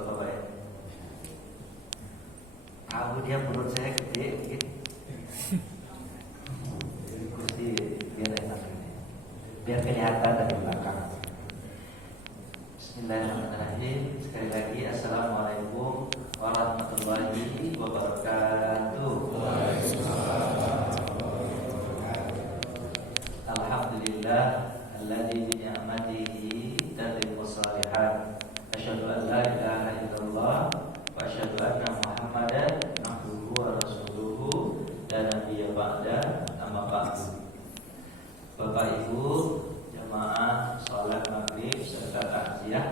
Bapak ya. Tahu dia perut saya gede mungkin. Kursi biar enak ini. Biar kelihatan dari belakang. Bismillahirrahmanirrahim. Sekali lagi assalamualaikum warahmatullahi wabarakatuh. Alhamdulillah alladzi bi ni'matihi tatimmu shalihat. Asyhadu an la ilaha illallah wa asyhadu anna Muhammadan abduhu wa rasuluhu la nabiyya ba'da, amma ba'du. Bapak Ibu jamaah salat maghrib serta takziah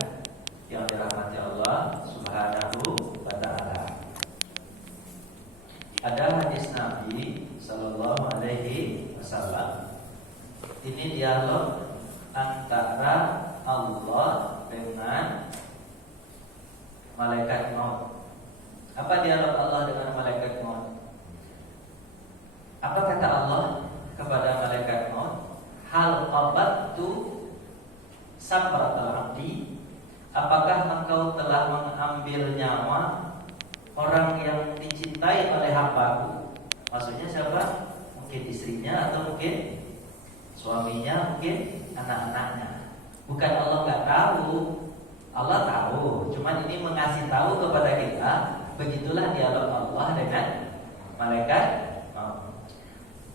yang dirahmati Allah Subhanahu wa taala. Ada hadis Nabi sallallahu alaihi wasallam. Ini dialog antara Allah dengan malaikat maut. Apa dialog Allah dengan malaikat maut? Apa kata Allah kepada malaikat maut? Hal qabattu sabratal abdi. Apakah engkau telah mengambil nyawa orang yang dicintai oleh hambaku? Maksudnya siapa? Mungkin istrinya atau mungkin suaminya, mungkin anak-anaknya. Bukan Allah nggak tahu, Allah tahu. Cuman ini mengasih tahu kepada kita. Begitulah dialog Allah dengan malaikat.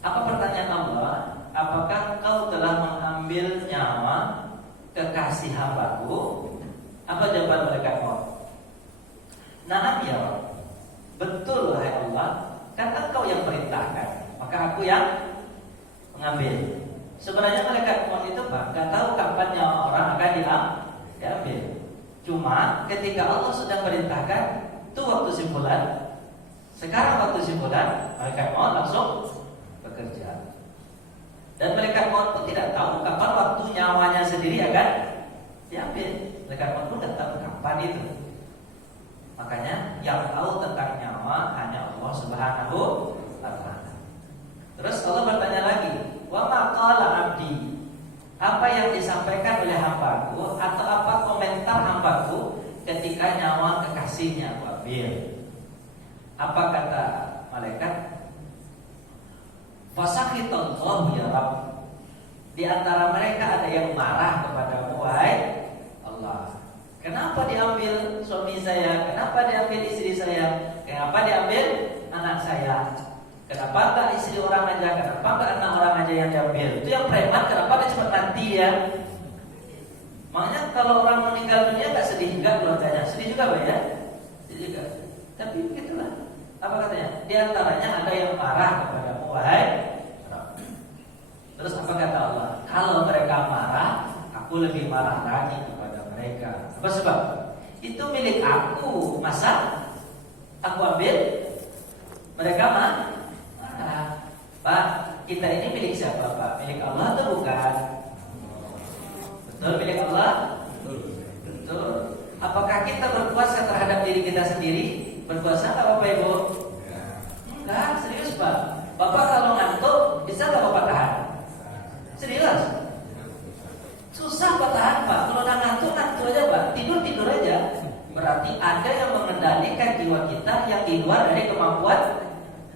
Apa pertanyaan Allah? Apakah kau telah mengambil nyawa kekasih hambaku? Apa jawaban malaikat maut? Na'am ya Rabb. Betul wahai Allah, kan engkau yang perintahkan, maka aku yang mengambil. Sebenarnya malaikat maut itu nggak tahu kapan nyawa orang akan diambil. Cuma ketika Allah sudah perintahkan, itu waktu simpulan. Sekarang waktu simpulan, malaikat maut langsung bekerja. Dan malaikat maut pun tidak tahu kapan waktu nyawanya sendiri akan diambil. Malaikat maut pun tidak tahu kapan itu. Makanya yang tahu tentang nyawa hanya Allah Subhanahu wa taala. Terus Allah bertanya lagi, wa maqala abdi. Apa yang disampaikan oleh hambaku atau apa komentar hambaku ketika nyawa kekasihnya aku ambil? Apa kata malaikat? Fasakhitallahu ya Rabb. Di antara mereka ada yang marah kepadamu wahai Allah. Kenapa diambil suami saya? Kenapa diambil istri saya? Kenapa diambil anak saya? Kenapa enggak istri orang aja? Kenapa enggak anak orang aja yang diambil? Itu yang preman, kenapa dia cepat mati ya? Makanya kalau orang meninggal dunia enggak sedih juga keluarganya? Sedih juga Pak ya? Sedih juga. Tapi begitulah. Apa katanya? Di antaranya ada yang marah kepadamu wahai Rabb. Terus apa kata Allah? Kalau mereka marah, aku lebih marah lagi kepada mereka. Apa sebab? Itu milik aku. Masa aku ambil? Mereka marah. Pak, kita ini milik siapa Pak? Milik Allah atau bukan? Betul milik Allah? Betul. Apakah kita berpuasa terhadap diri kita sendiri? Berpuasa nggak Bapak Ibu? Enggak, serius Pak. Bapak kalau ngantuk bisa nggak Bapak tahan? Serius? Susah Pak tahan Pak. Kalau udah ngantuk aja Pak. Tidur aja. Berarti ada yang mengendalikan jiwa kita yang di luar dari kemampuan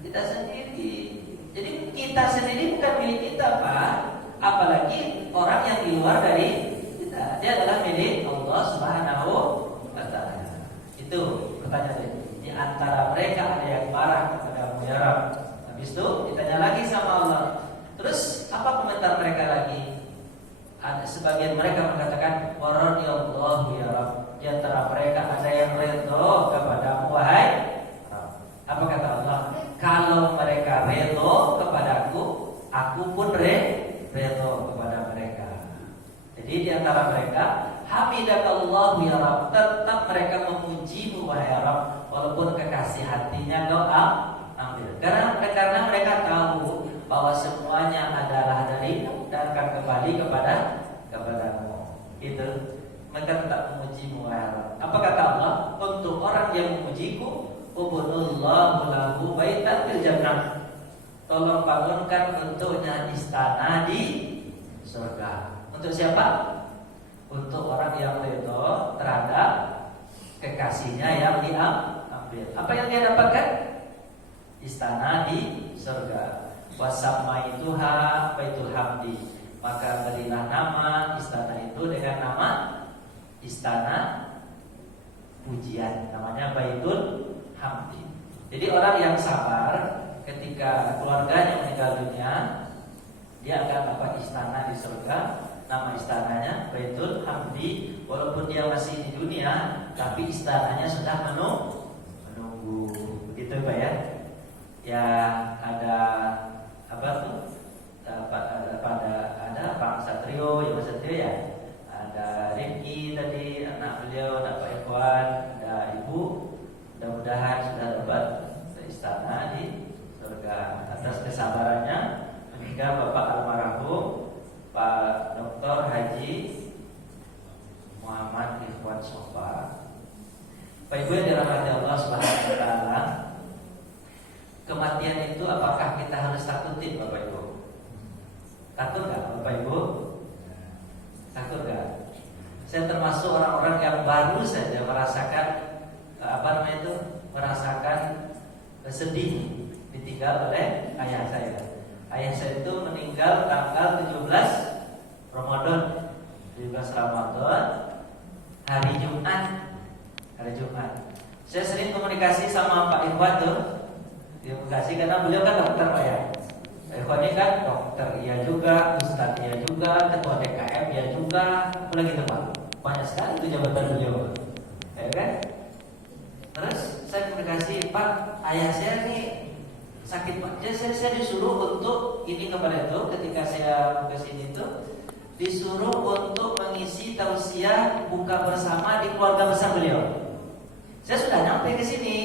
kita sendiri. Jadi kita sendiri bukan milik kita Pak. Apalagi orang yang di luar dari kita. Dia adalah milik Allah Subhanahu wa taala. Itu pertanyaannya. Di antara mereka ada yang marah kepada ya Rabb. Habis itu ditanya lagi sama Allah. Terus apa komentar mereka lagi? Ada sebagian mereka mengatakan waradiyallahu ya Rabb. Di antara mereka ada yang redha kepada wahai Rabb. Apa kata Allah? Kalau mereka redha kepadaku, aku pun redha kepada mereka. Jadi di antara mereka hamidakallahu ya Rabb, tetap mereka memujimu wahai Rabb, walaupun kekasih hatinya kau ambil. Karena mereka tahu bahwa semuanya adalah darimu dan akan kembali kepadamu. Itu mereka tetap memujimu wahai Rabb. Apa kata Allah? Untuk orang yang memujiku, ubunullahu lahu baitan fil jannah. Tolong bangunkan untuknya istana di surga. Untuk siapa? Untuk orang yang ridho terhadap kekasih istana pujian, namanya Baitul Hamdi. Jadi orang yang sabar ketika keluarganya meninggal dunia, dia akan dapat istana di surga. Nama istananya Baitul Hamdi. Walaupun dia masih di dunia, tapi istananya sudah menunggu. Begitu Pak ya? Ya ada apa tuh? Ada Pak Satrio, ya Pak Satrio ya. Ada Rifki tadi, anak beliau, ada Pak Ikhwan, ada Ibu. Mudah-mudahan sudah dapat istana di surga atas kesabarannya meninggal Bapak almarhum Pak Dr. Haji Muhammad Ikhwan Sofa. Pak Ibu yang dirahmati Allah Subhanahu wa taala, kematian itu apakah kita harus takutin Bapak Ibu? Takut enggak Bapak Ibu? Takut enggak? Saya termasuk orang-orang yang baru saja merasakan merasakan sedih ditinggal oleh ayah saya. Ayah saya itu meninggal tanggal 17 Ramadan hari Jumat. Saya sering komunikasi sama Pak Ikhwan tuh di Bekasi karena beliau kan dokter Pak ya. Pak Ikhwan ini kan dokter iya juga, ustadz iya juga, ketua DKM iya juga, apa lagi tuh Pak? Banyak sekali itu jabatan beliau, ya kan? Terus saya komunikasi, Pak, ayah saya nih sakit Pak. Jadi saya disuruh untuk ini kepada itu ketika saya ke sini itu disuruh untuk mengisi tausiah buka bersama di keluarga besar beliau. Saya sudah nyampe ke sini.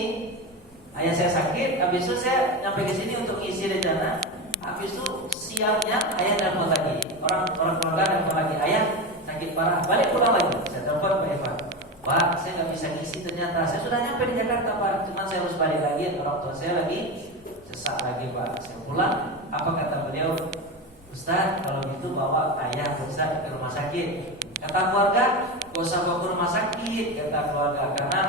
Ayah saya sakit, habis itu saya nyampe ke sini untuk ngisi rencana. Habis itu siangnya ayah telepon lagi. Orang keluarga telepon lagi, ayah sakit parah, balik pulang lagi. Saya telepon Pak Evan. Pak, saya nggak bisa ngisi ternyata. Saya sudah nyampe di Jakarta Pak, cuma saya harus balik lagi. Orang tua saya lagi sesak lagi Pak. Saya pulang. Apa kata beliau? Ustaz, kalau gitu bawa ayah Ustaz ke rumah sakit. Kata keluarga, gak usah bawa ke rumah sakit. Kata keluarga, karena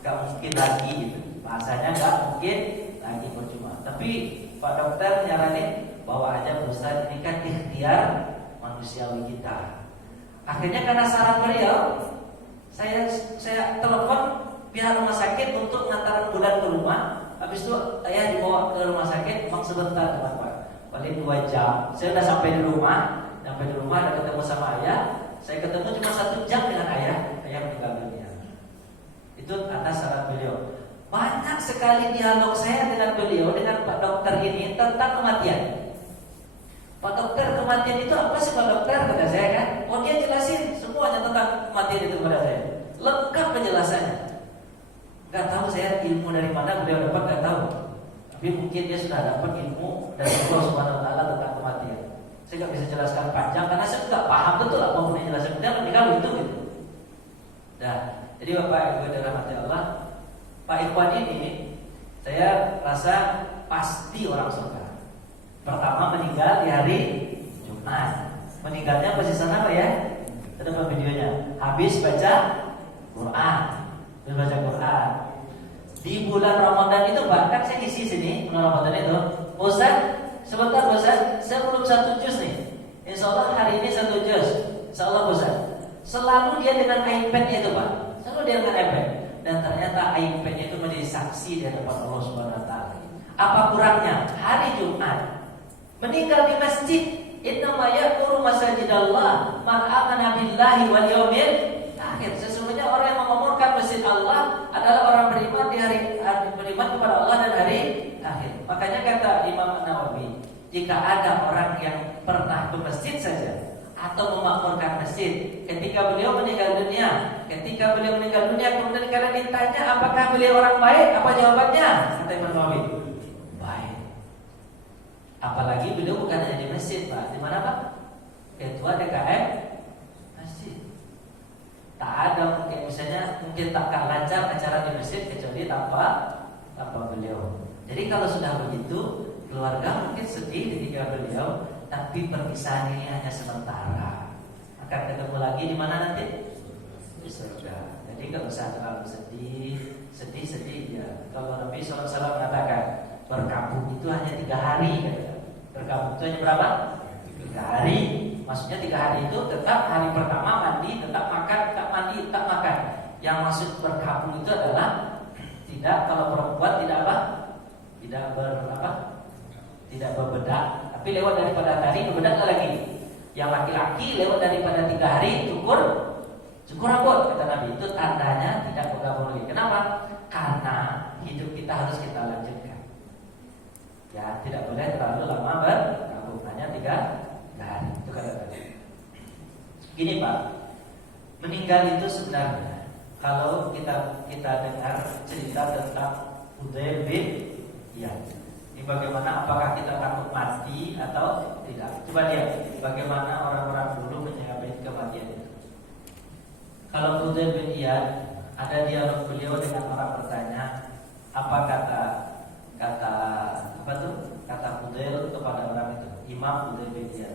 gak mungkin lagi gitu. Bahasanya gak mungkin lagi percuma. Tapi Pak dokter nyaranin bawa aja Ustaz, ini kan ikhtiar manusiawi kita. Akhirnya karena saran beliau, saya telepon pihak rumah sakit untuk ngantaran bulan ke rumah. Habis itu ayah dibawa ke rumah sakit, memang sebentar teman Pak, paling 2 jam. Saya udah sampai di rumah, udah ketemu sama ayah. Saya ketemu cuma 1 jam dengan ayah meninggal dunia. Itu atas saran beliau. Banyak sekali dialog saya dengan beliau, dengan Pak dokter ini tentang kematian. Pak dokter, kematian itu apa sih Pak dokter? Kata saya kan. Oh, dia jelasin semuanya tentang kematian itu kepada saya. Lengkap penjelasannya. Gak tahu saya ilmu dari mana beliau dapat, gak tahu. Tapi mungkin dia sudah dapat ilmu dari Allah Subhanahu wa taala tentang kematian. Saya gak bisa jelaskan panjang karena saya juga paham betul apa yang dijelasin. Dia meninggal itu gitu. Nah, jadi Bapak Ibu dirahmati Allah, Pak Ikhwan ini saya rasa pasti orang surga. Pertama meninggal di hari Jumat. Meninggalnya posisi sana Pak ya? Ada videonya. Habis baca Quran. Di bulan Ramadan itu bahkan saya isi sini bulan Ramadan itu. Ustaz, sebentar Ustaz, saya belum 1 juz nih. Insya Allah hari ini 1 juz. Insya Allah Ustaz. Selalu dia dengan iPad-nya itu Pak. Selalu dia dengan iPad. Dan ternyata iPad-nya itu menjadi saksi di hadapan Allah Subhanahu wa taala. Apa kurangnya? Hari Jumat meninggal di masjid. Innama ya'muru masajidallah man amana billahi wal yawmil akhir. Sesungguhnya orang yang mengumpulkan masjid Allah adalah orang beriman di beriman kepada Allah dan hari akhir. Makanya kata Imam Nawawi, jika ada orang yang pernah ke masjid saja atau memakmurkan masjid ketika beliau meninggal dunia, kemudian karena ditanya apakah beliau orang baik, apa jawabannya? Kata Imam Nawawi, baik. Apalagi beliau bukan hanya di masjid Pak. Di mana Pak? Ketua DKM masjid. Tak ada mungkin takkan lancar acara di masjid kecuali tanpa beliau. Jadi kalau sudah begitu, keluarga mungkin sedih ketika beliau, tapi perpisahan ini hanya sementara. Akan ketemu lagi di mana nanti? Di surga. Jadi kalau usah terlalu sedih ya. Kalau Nabi SAW mengatakan berkabung itu hanya 3 hari. Berkabung itu hanya berapa? 3 hari. Maksudnya 3 hari itu tetap hari pertama mandi, tetap makan, tetap mandi, Yang maksud berkabung itu adalah tidak, kalau perempuan tidak apa? Tidak berbedak, tapi lewat daripada hari berbedak lagi. Yang laki-laki lewat daripada 3 hari cukur rambut, kata Nabi. Itu tandanya tidak bergabung lagi. Kenapa? Karena hidup kita harus kita lanjutkan. Ya, tidak boleh terlalu lama bergabung, hanya 3 hari. Itu kata Nabi. Gini Pak, meninggal itu sebenarnya kalau kita dengar cerita tentang Hudzail bin Iyad, ini bagaimana, apakah kita takut mati atau tidak? Coba lihat bagaimana orang-orang dulu menyikapi kematian itu. Kalau Hudzail bin Iyad, ada dialog beliau dengan orang bertanya, apa kata Hudzail kepada orang itu, Imam Hudzail bin Iyad.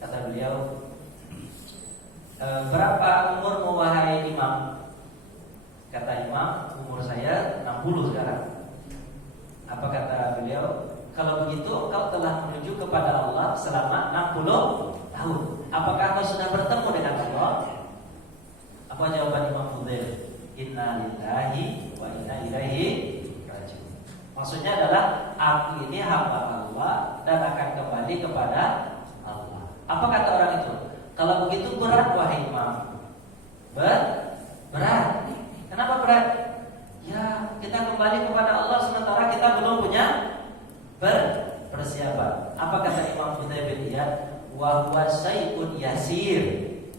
Kata beliau, berapa umurmu wahai Imam? Kata Imam, umur saya 60 sekarang. Apa kata beliau? Kalau begitu engkau telah menuju kepada Allah selama 60 tahun. Apakah kau sudah bertemu dengan Allah? Apa jawaban Imam Hudzail? Inna lillahi wa inna ilaihi raji'un. Maksudnya adalah aku ini hamba Allah dan akan kembali kepada Allah. Apa kata orang itu? Kalau begitu berat wahai Imam. Berat. Kenapa berat? Ya, kita kembali kepada Allah sementara kita belum punya persiapan. Apa kata Imam Hudzail bin Iyad? Wa huwa syai'un yasir.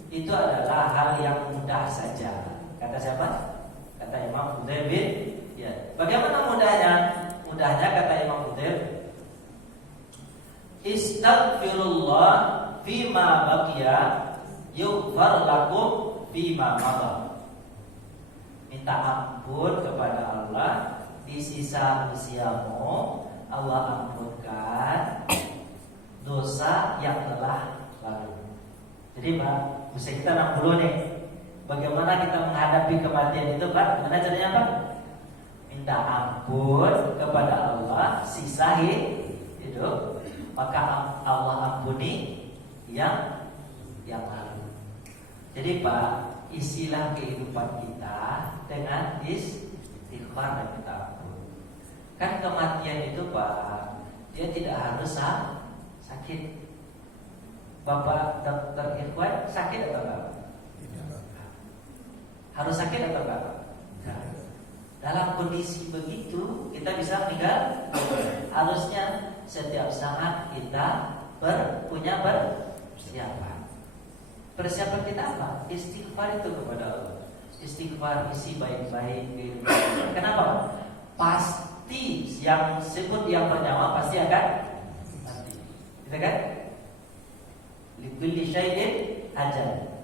Itu adalah hal yang mudah saja. Kata siapa? Kata Imam Hudzail bin Iyad. Bagaimana mudahnya? Mudahnya kata Imam Hudzail, istaghfirullah fima baqiya yughfar lakum fima madha. Minta ampun kepada Allah di sisa usiamu, Allah ampunkan dosa yang telah lalu. Jadi Pak, usia kita 60 nih. Bagaimana kita menghadapi kematian itu Pak? Gimana caranya Pak? Minta ampun kepada Allah sisa hidup, maka Allah ampuni yang lalu. Jadi Pak, isilah kehidupan kita dengan istighfar dan minta ampun. Kan kematian itu Pak, dia tidak harus sakit. Bapak Dokter Irwan sakit atau enggak? Harus sakit atau enggak? Dalam kondisi begitu kita bisa meninggal. Harusnya setiap saat kita punya persiapan. Persiapan kita apa? Istighfar itu kepada Allah. Istighfar isi baik-baik. Kenapa? Pasti yang sebut yang bernyawa pasti akan mati. Gitu kan? Likulli syai'in ajal.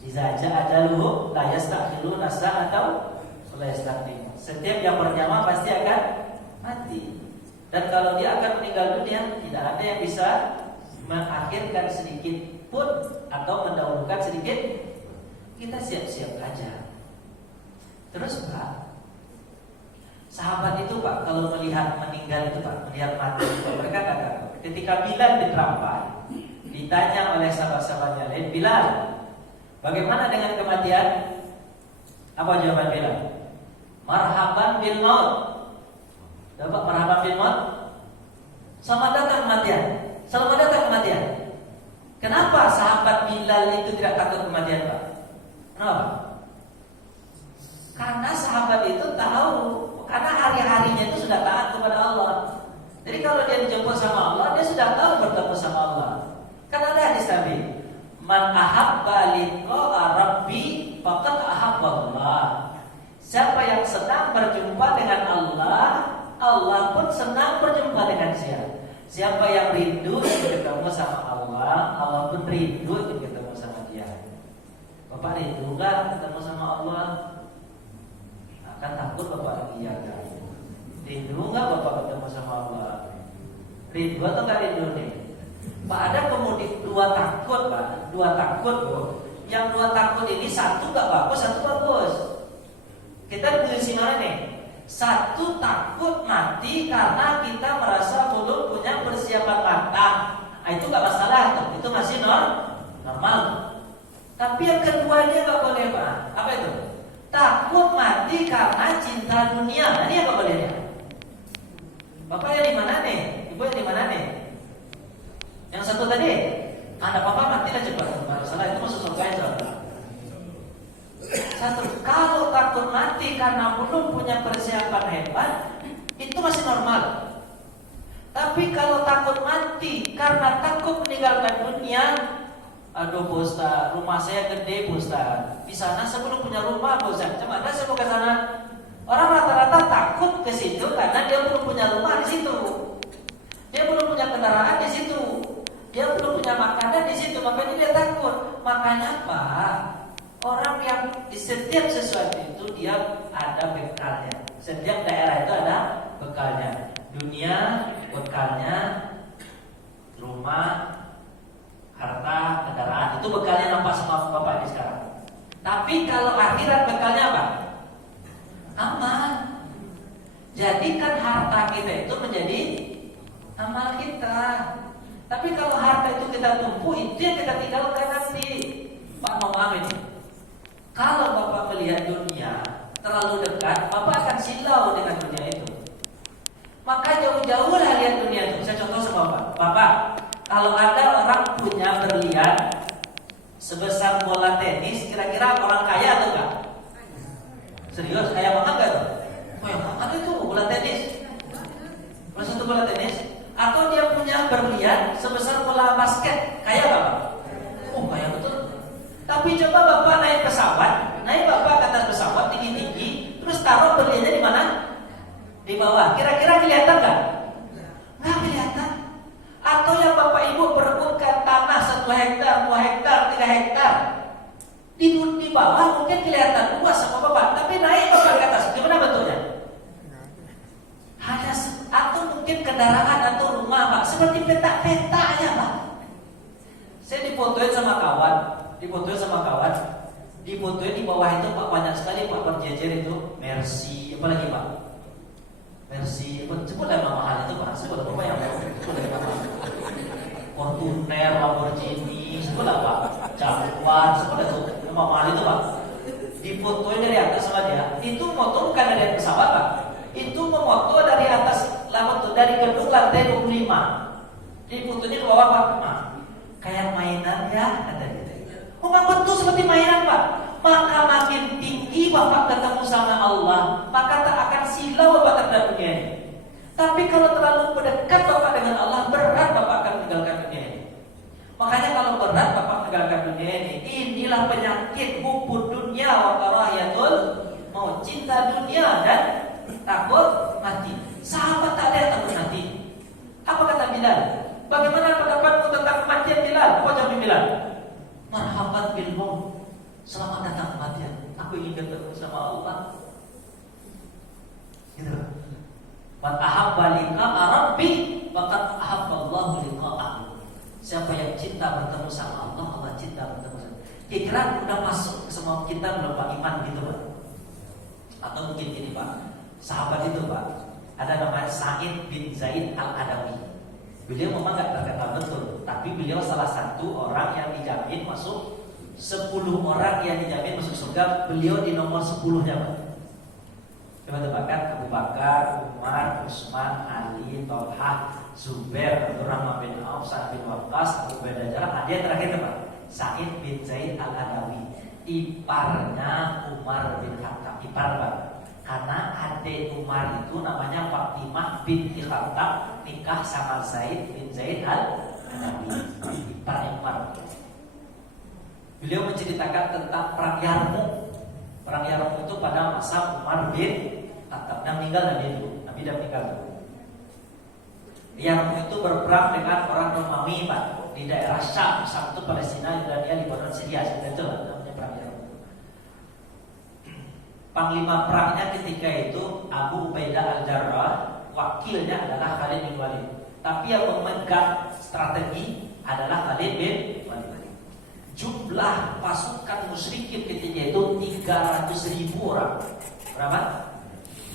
Iza ja'a ajaluhu la yastakhiruna sa'atan wa la yastaqdimun. Setiap yang bernyawa pasti akan mati. Dan kalau dia akan meninggal dunia, tidak ada yang bisa mengakhirkan sedikit pun atau mendahulukan sedikit. Kita siap-siap aja. Terus Pak, sahabat itu Pak, kalau melihat meninggal itu Pak, melihat mati itu, mereka kata, ketika Bilal diterampai, ditanya oleh sahabat-sahabatnya lain, Bilal, bagaimana dengan kematian? Apa jawaban Bilal? Marhaban bil maut. Dapat marhaban bil maut? Selamat datang kematian. Selamat datang kematian. Kenapa sahabat Bilal itu tidak takut kematian Pak? Kenapa? Karena sahabat itu tahu, karena hari-harinya itu sudah taat kepada Allah. Jadi kalau dia dijemput sama Allah, dia sudah tahu bertemu sama Allah. Kan ada hadis Nabi, man ahabba liqa'a rabbi faqad ahabba Allah. Siapa yang senang berjumpa dengan Allah, Allah pun senang berjumpa dengan dia. Siapa yang rindu ketemu sama Allah, Allah pun rindu ketemu sama dia. Bapak rindu enggak ketemu sama Allah? Akan takut Bapak lagi ya kan? Rindu enggak Bapak ketemu sama Allah? Rindu atau enggak rindu nih? Pak, ada kemudian dua takut Pak, dua takut Bu. Yang dua takut ini satu enggak bagus, satu bagus. Kita dipilih mana nih? Satu takut mati karena kita merasa belum punya persiapan matang. Nah, itu enggak masalah tuh, itu masih normal. Tapi yang keduanya enggak boleh Pak. Apa itu? Takut dunia. Nah, ini yang kembaliannya. Bapak yang di mana nih? Ibu yang di mana nih? Yang satu tadi, anak papa mati lah cepat. Salah itu masuk surga itu. Satu, kalau takut mati karena belum punya persiapan hebat, itu masih normal. Tapi kalau takut mati karena takut meninggalkan dunia, aduh Pak Ustaz, rumah saya gede Pak Ustaz. Di sana saya belum punya rumah Pak Ustaz. Cuman saya mau ke sana. Orang rata-rata takut ke situ karena dia belum punya rumah di situ. Dia belum punya kendaraan di situ. Dia belum punya makanan di situ, makanya dia takut. Makanya apa? Orang yang di setiap sesuatu itu dia ada bekalnya. Setiap daerah itu ada bekalnya. Dunia bekalnya rumah, harta, kendaraan. Itu bekalnya nampak sama Bapak ini sekarang. Tapi kalau akhirat bekalnya apa? Amal. Jadikan harta kita itu menjadi amal kita. Tapi kalau harta itu kita tumpu, itu yang kita tinggalkan nanti. Pak mau paham ini? Kalau Bapak melihat dunia terlalu dekat, Bapak akan silau dengan dunia itu. Maka jauh-jauhlah lihat dunia itu. Saya contoh sama Bapak. Bapak, kalau ada orang punya berlian sebesar bola tenis, kira-kira orang kaya atau enggak? Serius, kaya banget gak tuh? Oh yang banget itu bola tenis. Terus satu bola tenis. Atau dia punya berlian sebesar bola basket, kaya gak Pak? Oh kaya betul. Tapi coba Bapak naik pesawat, naik Bapak ke atas pesawat tinggi-tinggi, terus taruh berliannya di mana? Di bawah. Kira-kira kelihatan gak? Nggak kelihatan. Atau yang Bapak Ibu perebutkan tanah 1 hektar, 2 hektar, 3 hektar, di bawah mungkin kelihatan luas sama Bapak, tapi naik Bapak ke atas, gimana bentuknya? Hanya atau mungkin kendaraan atau rumah Pak, seperti peta-peta aja Pak. Saya difotoin sama kawan, di bawah itu Pak banyak sekali Pak berjejer itu Mercy, apa lagi Pak? Mercy, sebutlah nama mahal itu Pak, sebutlah Bapak yang sebutlah nama Fortuner, Lamborghini, sebutlah Pak, Jaguar, sebutlah itu nama mahal itu Pak. Difotoin dari atas sama dia, itu motor bukan dari pesawat Pak. Itu memoto dari atas dari gedung lantai 25. Jadi fotonya ke bawah Pak. Nah, kayak mainan ya kata kita. Oh betul seperti mainan Pak. Maka makin tinggi Bapak ketemu sama Allah, maka tak akan silau Bapak terhadap dunia ini. Tapi kalau terlalu mendekat Bapak dengan Allah, berat Bapak akan meninggalkan dunia ini. Makanya kalau berat Bapak meninggalkan dunia ini, inilah penyakit hubud dunia wa karahiyatul maut, cinta dunia dan takut mati. Sahabat tak ada yang takut mati. Apa kata Bilal? Bagaimana pendapatmu tentang kematian Bilal? Apa jawab Bilal? Marhaban bil maut. Selamat datang kematian. Aku ingin ketemu sama Allah. Gitu. Man ahabba liqa'a rabbi faqad ahabba Allahu liqa'ahu. Siapa yang cinta bertemu sama Allah, Allah cinta bertemu sama. Kira-kira udah masuk ke semua kita belum Pak iman gitu Pak? Atau mungkin gini Pak, sahabat itu Pak, ada namanya Sa'id bin Zaid Al-Adawi. Beliau memang gak terkenal betul, tapi beliau salah satu orang yang dijamin masuk 10 orang yang dijamin masuk surga. Beliau di nomor 10-nya Pak. Coba tebakan, Abu Bakar, Umar, Utsman, Ali, Thalhah, Zubair, Abdurrahman bin Auf, Sa'ad bin Waqqas, Abu Ubaidah Jarrah. Dia terakhir Pak, Sa'id bin Zaid Al-Adawi, iparnya Umar bin Khattab. Ipar Pak. Karena adik Umar itu namanya Fatimah binti Khattab, nikah sama Zaid bin Zaid Al-Adawi, iparnya Umar. Beliau menceritakan tentang perang Yarmuk. Perang Yarmuk itu pada masa Umar bin Khattab. Dan meninggal Nabi itu. Nabi dah meninggal. Yarmuk itu berperang dengan orang Romawi Pak, di daerah Syam. Syam itu Palestina, Yordania, Lebanon, Syria. Itu lah namanya perang Yarmuk. Panglima perangnya ketika itu Abu Ubaidah Al-Jarrah, wakilnya adalah Khalid bin Walid. Tapi yang memegang strategi adalah Khalid bin Walid. Jumlah pasukan musyrikin ketika itu 300.000 orang. Berapa?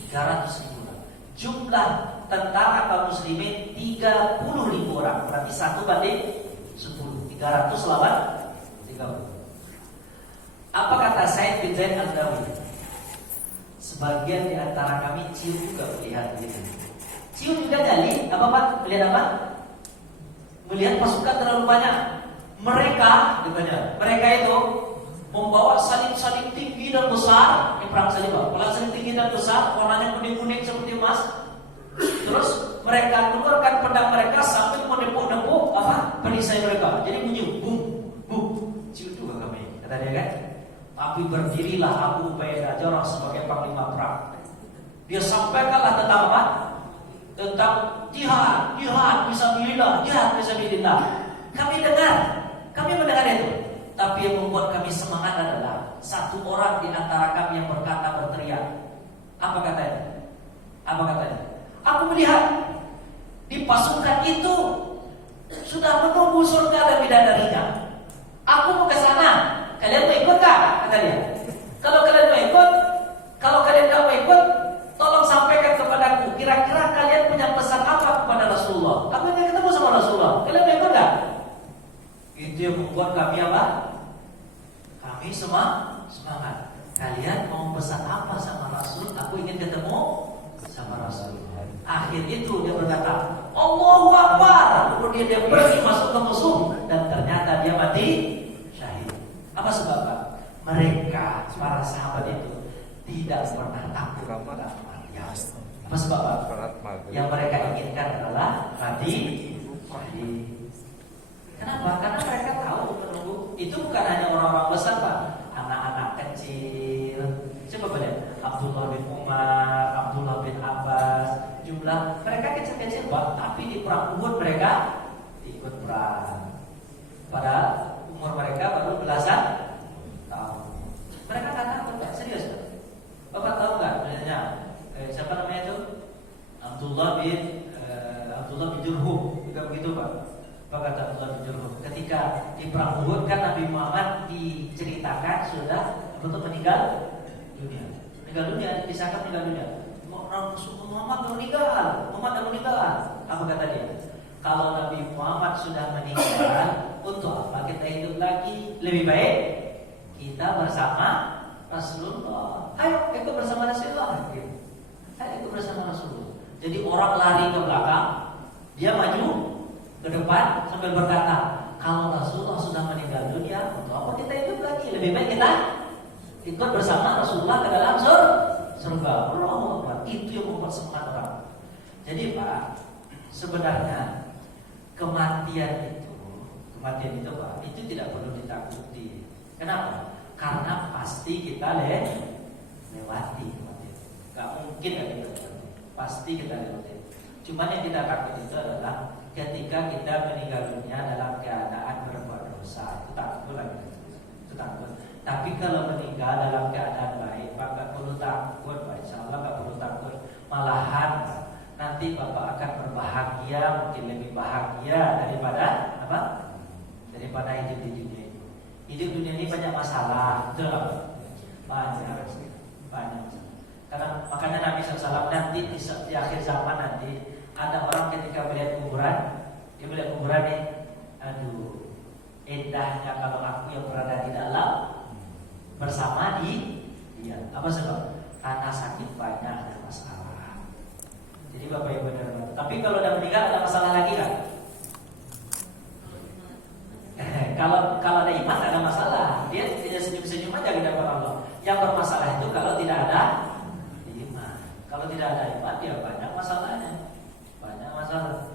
300.000 orang. Jumlah tentara kaum muslimin 30.000 orang. Berarti 1 banding 10. 300 lawan 30. Apa kata Said bin Zaid Al-Adawi? sebagian di antara kami cium juga melihat gitu. Cium juga jadi apa Pak? Melihat apa? Melihat pasukan terlalu banyak. Mereka itu membawa salib-salib tinggi dan besar. Ini perang salib Pak. Perang salib tinggi dan besar, warnanya kuning-kuning seperti emas. Terus mereka keluarkan pedang mereka sambil menepuk-nepuk apa? Perisai mereka. Jadi bunyi bum bum. Cium juga kami. Kata dia kan? Tapi berdirilah Abu Ubaidah Jarrah sebagai panglima perang. Dia sampaikanlah tentang apa? Tentang jihad fisabilillah, jihad fisabilillah. Kami mendengar itu. Tapi yang membuat kami semangat adalah satu orang di antara kami yang berteriak. Apa katanya? Aku melihat di pasukan itu sudah menunggu surga dan bidadarinya. Aku mau ke sana. Kalian mau ikut gak? Kata dia. Kalau kalian mau ikut, kalau kalian gak mau ikut, tolong sampaikan kepadaku. Kira-kira kalian punya pesan apa kepada Rasulullah? Aku ingin ketemu sama Rasulullah. Kalian mau ikut gak? Itu yang membuat kami apa? Kami semangat. Kalian mau pesan apa sama Rasul? Aku ingin ketemu sama Rasul. Akhir itu dia berkata, Allahu Akbar. Kemudian dia pergi masuk ke musuh dan ternyata dia mati syahid. Apa sebabnya? Mereka para sahabat itu tidak pernah takut pada kematian. Apa sebabnya? Yang mereka inginkan adalah mati. Kenapa? Karena mereka tahu menunggu. Itu bukan hanya orang-orang besar Pak, anak-anak kecil. Coba lihat Abdullah bin Umar, Abdullah bin Abbas. Jumlah mereka kecil-kecil Pak, tapi di perang Uhud mereka ikut perang. Padahal umur mereka baru belasan tahun. Mereka nggak takut Pak, serius Pak. Bapak tahu nggak sebenarnya siapa namanya itu? Abdullah bin Jurhum, juga begitu Pak. Apa kata Abdullah bin Jurhum? Ketika di perang Uhud kan Nabi Muhammad diceritakan sudah meninggal dunia, disangka meninggal dunia. Muhammad meninggal. Apa kata dia? Kalau Nabi Muhammad sudah meninggal, untuk apa kita hidup lagi? Lebih baik kita bersama Rasulullah. Ayo ikut bersama Rasulullah. Ayo ikut bersama Rasulullah. Jadi orang lari ke belakang, dia maju ke depan sambil berkata, kalau Rasulullah sudah meninggal dunia, untuk apa kita hidup lagi? Lebih baik kita ikut bersama Rasulullah ke dalam surga. Allahu Akbar. Itu yang membuat semangat orang. Jadi Pak, sebenarnya kematian itu Pak, itu tidak perlu ditakuti. Kenapa? Karena pasti kita lewati kematian. Gak mungkin gak kita lewati. Pasti kita lewati. Cuman yang kita takut itu adalah ketika kita meninggal dunia dalam keadaan berbuat dosa. Itu takut lagi. Itu takut. Tapi kalau meninggal dalam keadaan baik, Pak gak perlu takut Pak. Insya Allah gak perlu takut. Malahan nanti Bapak akan berbahagia, mungkin lebih bahagia daripada apa? Daripada hidup di dunia ini. Hidup dunia ini banyak masalah, betul nggak? Banyak. Karena makanya Nabi SAW nanti di akhir zaman nanti ada orang ketika melihat kuburan, dia melihat kuburan nih, aduh, indahnya kalau aku yang berada di dalam bersama dia. Apa sebab? Karena sakit banyak ada masalah. Jadi Bapak Ibu benar. Tapi kalau udah meninggal ada masalah lagi kan? Kalau ada iman ada masalah. Dia tidak senyum-senyum aja di hadapan Allah. Yang bermasalah itu kalau tidak ada iman. Kalau tidak ada iman dia banyak masalahnya. Banyak masalah.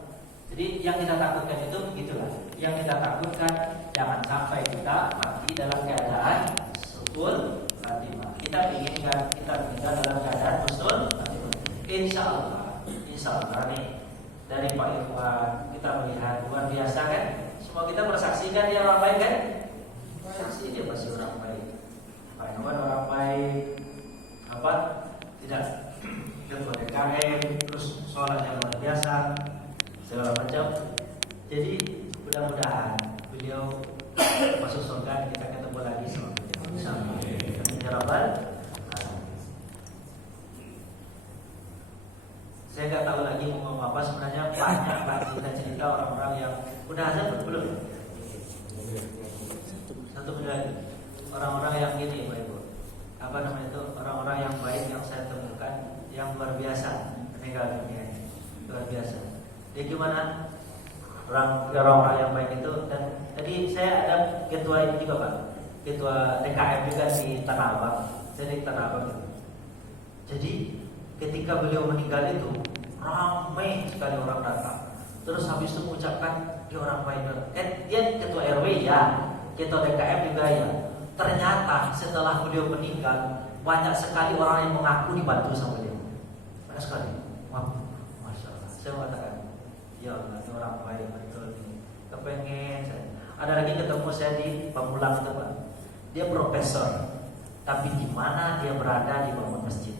Jadi yang kita takutkan itu begitulah. Yang kita takutkan jangan sampai kita mati dalam keadaan husnul khatimah. Kita inginkan kita meninggal dalam keadaan husnul khatimah. Insya Allah nih dari Pak Irwan kita melihat luar biasa kan. Semua kita bersaksikan dia orang baik kan? Saksi dia pasti orang baik. Pak Irwan orang baik. Apa? Tidak ketua DKM, terus sholatnya luar biasa, segala macam. Jadi mudah-mudahan beliau masuk surga dan kita ketemu lagi sama beliau. Insyaallah. Saya nggak tahu lagi mau ngomong apa. Sebenarnya banyak cerita orang-orang yang udah azan belum? Satu menit lagi. Orang-orang yang gini, Pak Ibu. Apa namanya itu? Orang-orang yang baik yang saya temui biasa meninggal dunia, luar biasa. Dia gimana? Orang-orang yang baik itu. Dan jadi saya ada ketua ini juga Pak, ketua DKM juga di Tanah Abang. Saya di Tanah Abang. Jadi ketika beliau meninggal itu ramai sekali orang datang. Terus habis itu mengucapkan dia orang baik. Dia ketua RW ya, ketua DKM juga ya. Ternyata setelah beliau meninggal banyak sekali orang yang mengaku dibantu sama beliau. Banyak sekali. Wah, Masya Allah. Saya mengatakan, ya Allah, ini orang baik betul nih. Kepengen saya. Ada lagi ketemu saya di Pamulang itu Pak. Dia profesor, tapi di mana dia berada di bangun masjid.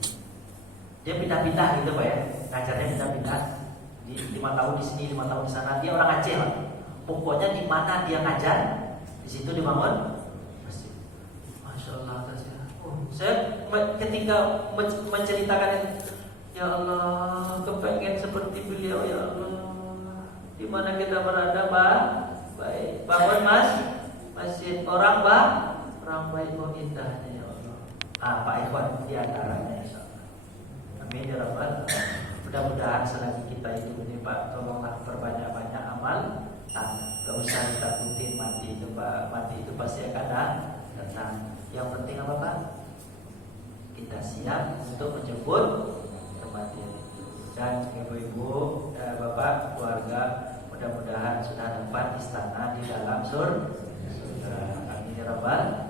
Dia pindah-pindah gitu Pak ya. Ngajarnya pindah-pindah. Di 5 tahun di sini, 5 tahun di sana. Dia orang Aceh Pak. Pokoknya di mana dia ngajar, di situ dibangun masjid. Masya Allah. Saya ketika menceritakan itu, ya Allah, kepengen seperti beliau ya Allah. Di mana kita berada Pak? Baik. Bangun masjid orang baik indahnya ya Allah. Pak Ikhwan di antaranya insyaallah. Amin ya rabbal. Mudah-mudahan selagi kita hidup ini Pak, tolonglah perbanyak-banyak amal. Gak usah ditakutin mati itu Pak. Mati itu pasti akan datang. Yang penting apa Pak? Kita siap untuk menjemput kematian. Dan ibu-ibu, bapak, keluarga, mudah-mudahan sudah dapat istana di dalam surga. Amin ya rabbal